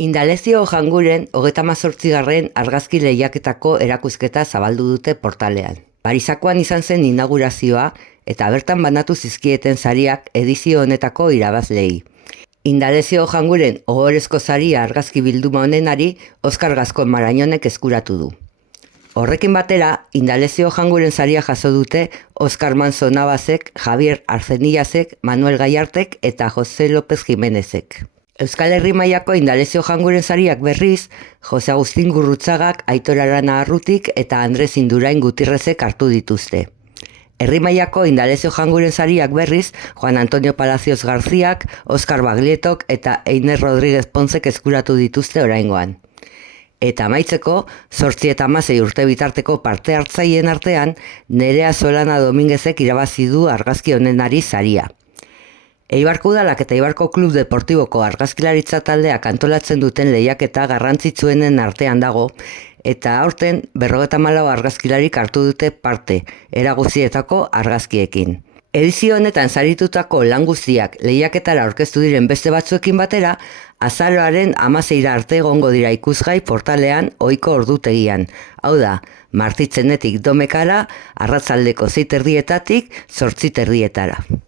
Indalezio Janguren 38. argazki lehiaketako erakusketa zabaldu dute portalean. Parisakoan izan zen inaugurazioa eta bertan banatu zizkieten sariak edizio honetako irabazleei. Indalezio Janguren ohorezko saria argazki bilduma honenari Oskar Gazkon Marañonek eskuratu du. Horrekin batera, Indalezio Janguren saria jaso dute Oskar Manso Navasek, Javier Arzenillazek, Manuel Gallartek eta Jose López Jimenezek. Euskal Herri mailako Indalezio Janguren sariak berriz, Jose Agustin Gurrutzagak, Aitor Arana Arrutik eta Andres Indurain Gutirrezek hartu dituzte. Herri mailako Indalezio Janguren sariak berriz, Juan Antonio Palacios Garziak, Oskar Baglietok eta Einer Rodríguez Ponzek eskuratu dituzte oraingoan. Eta amaitzeko, 8 eta 16 urte bitarteko parte hartzaileen artean, Nerea Solana Dominguezek irabazi du argazki honenari saria. Eibarko Udalak eta Eibarko Klub Deportiboko argazkilaritza taldeak antolatzen duten lehiaketa garrantzitsuenen artean dago, eta aurten 54 argazkilarik hartu dute parte, era guztietako argazkiekin. Edizio honetan saritutako lan guztiak lehiaketara aurkeztu diren beste batzuekin batera, azaroaren 16 arte egongo dira ikusgai portalean ohiko ordutegian. Hau da, Martitzenetik Domekara, arratsaldeko 6:30 8:30.